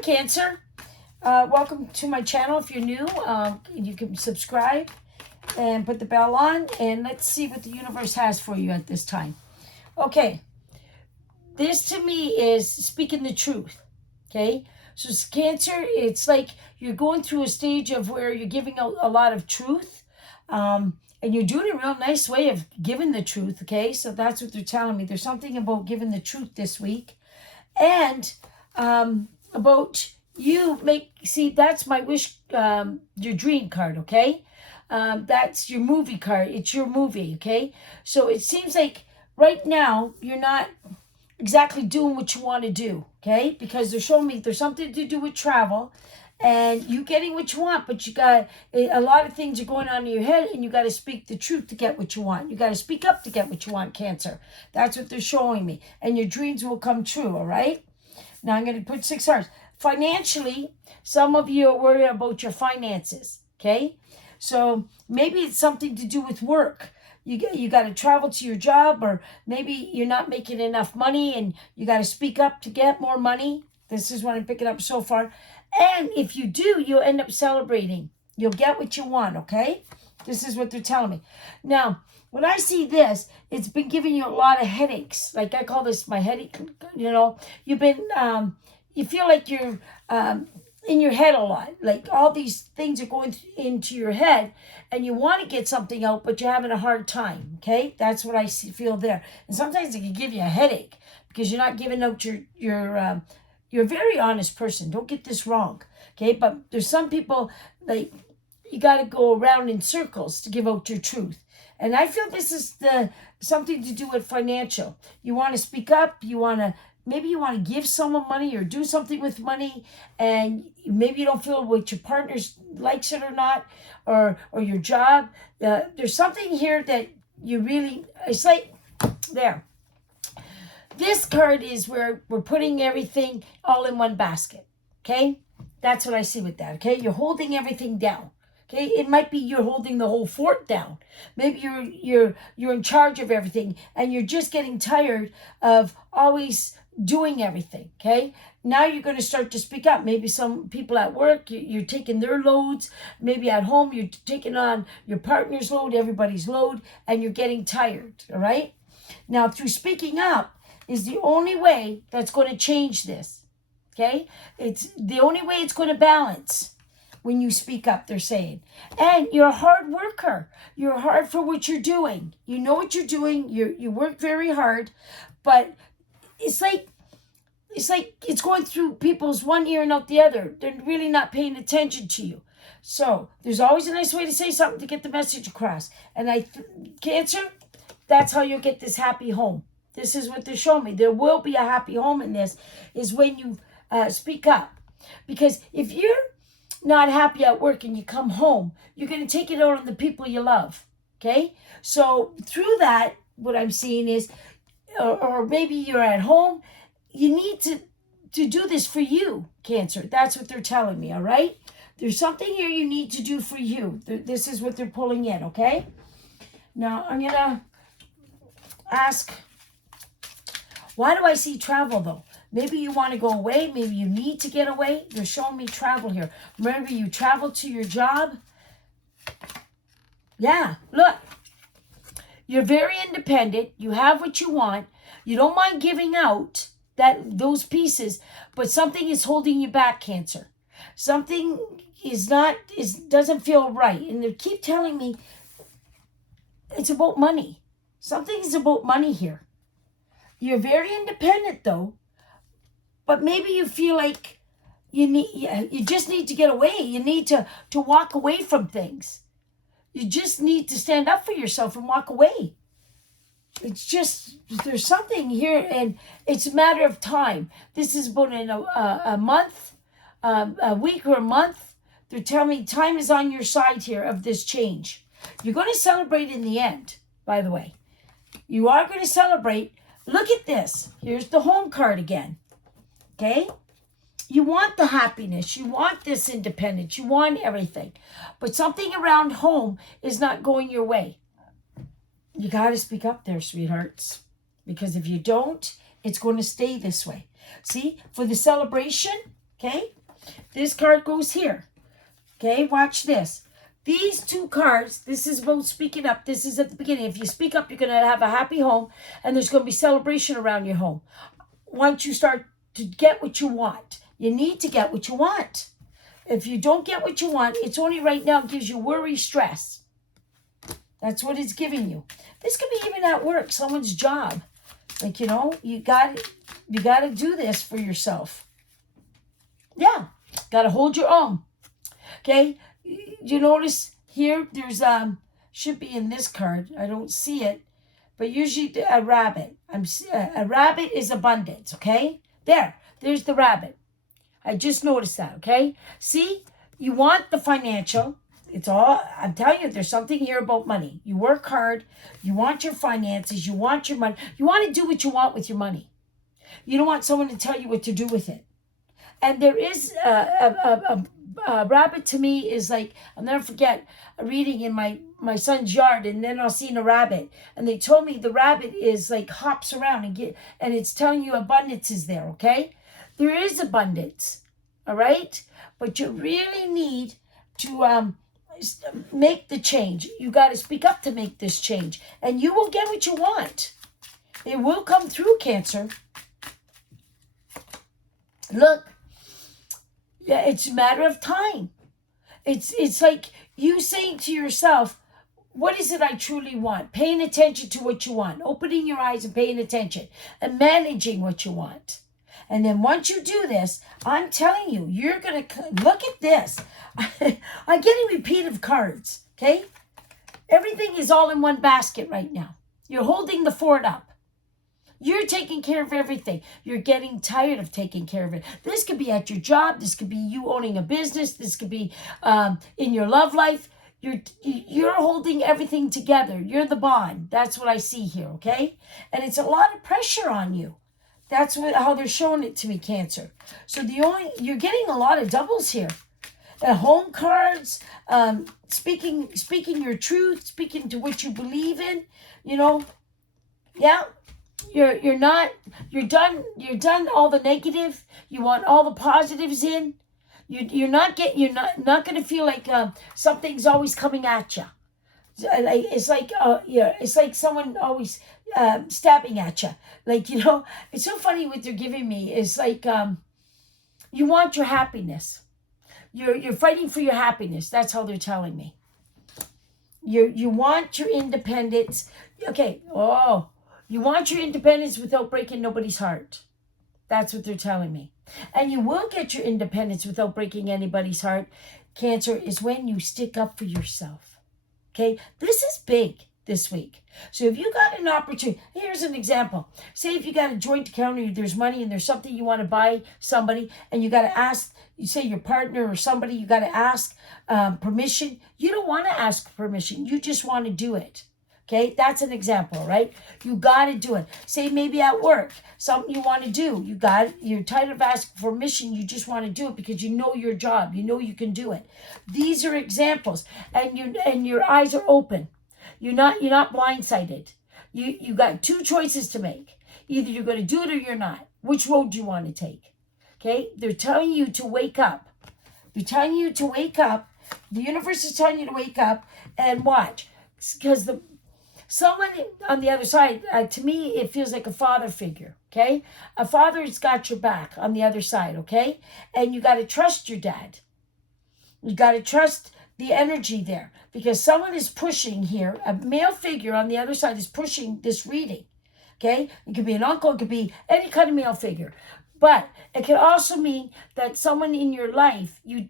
Hi, Cancer. Welcome to my channel. If you're new, you can subscribe and put the bell on, and let's see what the universe has for you at this time. Okay, this to me is speaking the truth, okay? So Cancer, it's like you're going through a stage of where you're giving out a lot of truth, and you're doing a real nice way of giving the truth, okay? So that's what they're telling me. There's something about giving the truth this week. And about you see, that's my wish, your dream card, okay? That's your movie card. It's your movie, okay? So it seems like right now you're not exactly doing what you want to do, okay? Because they're showing me there's something to do with travel and you getting what you want, but you got a lot of things are going on in your head, and you got to speak the truth to get what you want. You got to speak up to get what you want, Cancer. That's what they're showing me. And your dreams will come true, all right? Now I'm going to put 6 hearts. Financially, some of you are worried about your finances, okay? So maybe it's something to do with work. You got to travel to your job, or maybe you're not making enough money and you got to speak up to get more money. This is what I'm picking up so far. And if you do, you'll end up celebrating. You'll get what you want, okay? This is what they're telling me. Now, when I see this, it's been giving you a lot of headaches. Like I call this my headache, you know. You've been, you feel like you're in your head a lot. Like all these things are going into your head and you want to get something out, but you're having a hard time, okay? That's what I feel there. And sometimes it can give you a headache because you're not giving out you're a very honest person. Don't get this wrong, okay? But there's some people, like, you got to go around in circles to give out your truth. And I feel this is something to do with financial. You want to speak up. Maybe you want to give someone money or do something with money, and maybe you don't feel what your partner likes it or not, or your job. There's something here that you really, it's like, there. This card is where we're putting everything all in one basket, okay? That's what I see with that, okay? You're holding everything down. Okay, it might be you're holding the whole fort down. Maybe you're in charge of everything, and you're just getting tired of always doing everything. Okay, now you're going to start to speak up. Maybe some people at work, you're taking their loads. Maybe at home, you're taking on your partner's load, everybody's load, and you're getting tired. All right. Now, through speaking up is the only way that's going to change this. Okay, it's the only way it's going to balance. When you speak up, they're saying. And you're a hard worker. You're hard for what you're doing. You know what you're doing. You work very hard. But it's like it's going through people's one ear and out the other. They're really not paying attention to you. So there's always a nice way to say something to get the message across. And Cancer, that's how you'll get this happy home. This is what they're showing me. There will be a happy home in this, is when you speak up. Because if you're not happy at work and you come home, you're going to take it out on the people you love, okay? So through that, what I'm seeing is, or maybe you're at home, you need to do this for you, Cancer. That's what they're telling me, all right? There's something here you need to do for you. This is what they're pulling in, okay? Now, I'm going to ask, why do I see travel, though? Maybe you want to go away. Maybe you need to get away. They're showing me travel here. Remember, you travel to your job. Yeah, look. You're very independent. You have what you want. You don't mind giving out those pieces, but something is holding you back, Cancer. Something doesn't feel right. And they keep telling me it's about money. Something is about money here. You're very independent, though. But maybe you feel like you just need to get away. You need to walk away from things. You just need to stand up for yourself and walk away. It's just, there's something here, and it's a matter of time. This is about in a month, a week or a month. They're telling me time is on your side here of this change. You're going to celebrate in the end, by the way. You are going to celebrate. Look at this. Here's the home card again. Okay? You want the happiness. You want this independence. You want everything. But something around home is not going your way. You got to speak up there, sweethearts. Because if you don't, it's going to stay this way. See? For the celebration, Okay? This card goes here. Okay, watch this. These two cards, this is about speaking up. This is at the beginning. If you speak up, you're going to have a happy home, and there's going to be celebration around your home. Once you start to get what you want, you need to get what you want. If you don't get what you want, it's only right now gives you worry, stress. That's what it's giving you. This could be even at work, someone's job. Like, you know, you got to do this for yourself. Yeah, got to hold your own. Okay, you notice here, there's, should be in this card. I don't see it, but usually a rabbit. A rabbit is abundance, okay? There's the rabbit. I just noticed that, okay? See, you want the financial. It's all, I'm telling you, there's something here about money. You work hard. You want your finances. You want your money. You want to do what you want with your money. You don't want someone to tell you what to do with it. And there is a rabbit to me is like, I'll never forget reading in my son's yard, and then I seen a rabbit, and they told me the rabbit is like hops around and it's telling you abundance is there, okay? There is abundance, all right? But you really need to make the change. You got to speak up to make this change, and you will get what you want. It will come through, Cancer. Look. Yeah, it's a matter of time. It's like you saying to yourself, what is it I truly want? Paying attention to what you want. Opening your eyes and paying attention. And managing what you want. And then once you do this, I'm telling you, you're going to... Look at this. I'm getting repeated cards. Okay? Everything is all in one basket right now. You're holding the fort up. You're taking care of everything. You're getting tired of taking care of it. This could be at your job. This could be you owning a business. This could be in your love life. You're holding everything together. You're the bond. That's what I see here, okay? And it's a lot of pressure on you. That's how they're showing it to me, Cancer. So you're getting a lot of doubles here. Home cards, speaking your truth, speaking to what you believe in, you know. Yeah. You're done all the negative. You want all the positives in. You're not going to feel like something's always coming at you. It's like someone always stabbing at you. Like, you know, it's so funny what they're giving me. It's like you want your happiness. You're fighting for your happiness. That's how they're telling me. You want your independence. Okay. Oh. You want your independence without breaking nobody's heart. That's what they're telling me. And you will get your independence without breaking anybody's heart. Cancer is when you stick up for yourself. Okay? This is big this week. So if you got an opportunity, here's an example. Say if you got a joint account or there's money and there's something you want to buy somebody and you got to ask, you say your partner or somebody, you got to ask permission. You don't want to ask permission. You just want to do it. Okay, that's an example, right? You got to do it. Say maybe at work, something you want to do. You're tired of asking for permission. You just want to do it because you know your job. You know you can do it. These are examples, and your eyes are open. You're not blindsided. You got two choices to make. Either you're going to do it or you're not. Which road do you want to take? Okay, they're telling you to wake up. They're telling you to wake up. The universe is telling you to wake up and watch, because someone on the other side, to me, it feels like a father figure, okay? A father's got your back on the other side, okay? And you got to trust your dad. You got to trust the energy there, because someone is pushing here. A male figure on the other side is pushing this reading, okay? It could be an uncle. It could be any kind of male figure. But it could also mean that someone in your life, you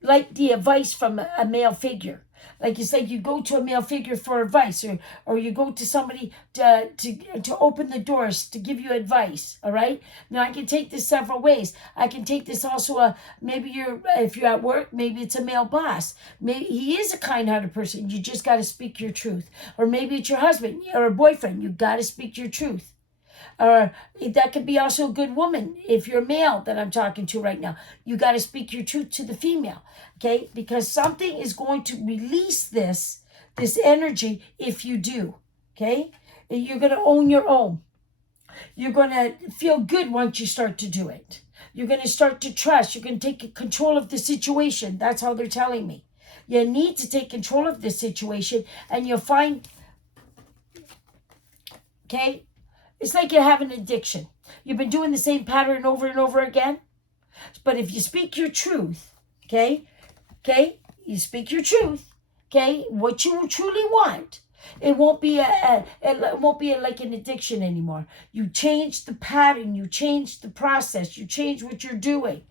like the advice from a male figure. Like it's like you go to a male figure for advice, or you go to somebody to open the doors to give you advice. All right. Now I can take this several ways. I can take this also. Maybe if you're at work, maybe it's a male boss. Maybe he is a kind-hearted person. You just got to speak your truth. Or maybe it's your husband or a boyfriend. You got to speak your truth. Or that could be also a good woman. If you're male that I'm talking to right now, you got to speak your truth to the female, okay? Because something is going to release this energy if you do, okay? You're going to own your own. You're going to feel good once you start to do it. You're going to start to trust. You're going to take control of the situation. That's how they're telling me. You need to take control of this situation, and you'll find, okay, it's like you have an addiction. You've been doing the same pattern over and over again. But if you speak your truth, okay, you speak your truth, okay, what you truly want, it won't be like an addiction anymore. You change the pattern, you change the process, you change what you're doing.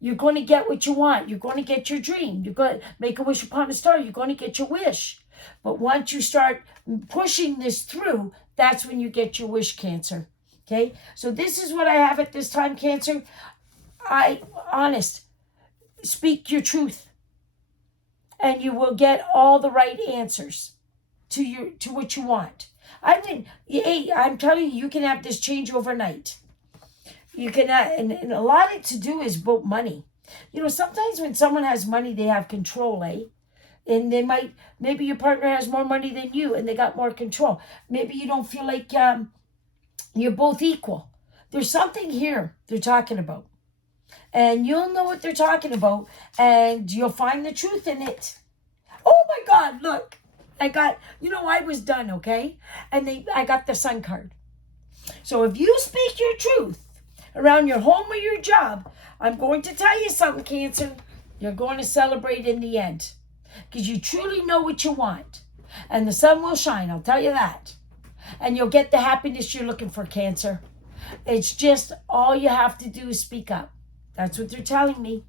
You're going to get what you want. You're going to get your dream. You're going to make a wish upon a star. You're going to get your wish. But once you start pushing this through, that's when you get your wish, Cancer. Okay? So this is what I have at this time, Cancer. Honest, speak your truth, and you will get all the right answers to what you want. I'm telling you, you can have this change overnight. You can, and a lot of it to do is about money. You know, sometimes when someone has money, they have control, and maybe your partner has more money than you, and they got more control. Maybe you don't feel like you're both equal. There's something here they're talking about. And you'll know what they're talking about, and you'll find the truth in it. Oh my God, look. I was done, okay? And I got the Sun card. So if you speak your truth around your home or your job, I'm going to tell you something, Cancer. You're going to celebrate in the end. Because you truly know what you want. And the sun will shine, I'll tell you that. And you'll get the happiness you're looking for, Cancer. It's just all you have to do is speak up. That's what they're telling me.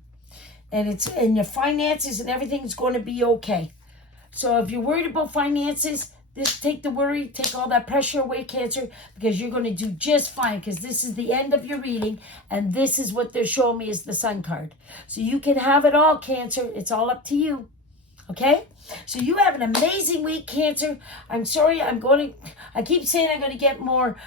And your finances and everything's going to be okay. So if you're worried about finances, take the worry, take all that pressure away, Cancer, because you're going to do just fine, because this is the end of your reading, and this is what they're showing me is the Sun card. So you can have it all, Cancer. It's all up to you. Okay? So you have an amazing week, Cancer. I'm sorry, I keep saying I'm going to get more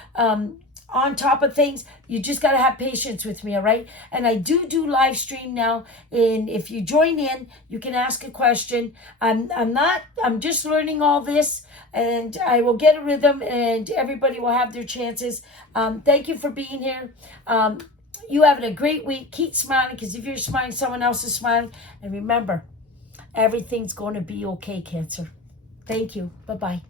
on top of things. You just got to have patience with me, all right? And I do live stream now, and if you join in, you can ask a question. I'm just learning all this, and I will get a rhythm, and everybody will have their chances. Thank you for being here. You having a great week. Keep smiling, because if you're smiling, someone else is smiling. And remember, everything's going to be okay, Cancer. Thank you. Bye-bye.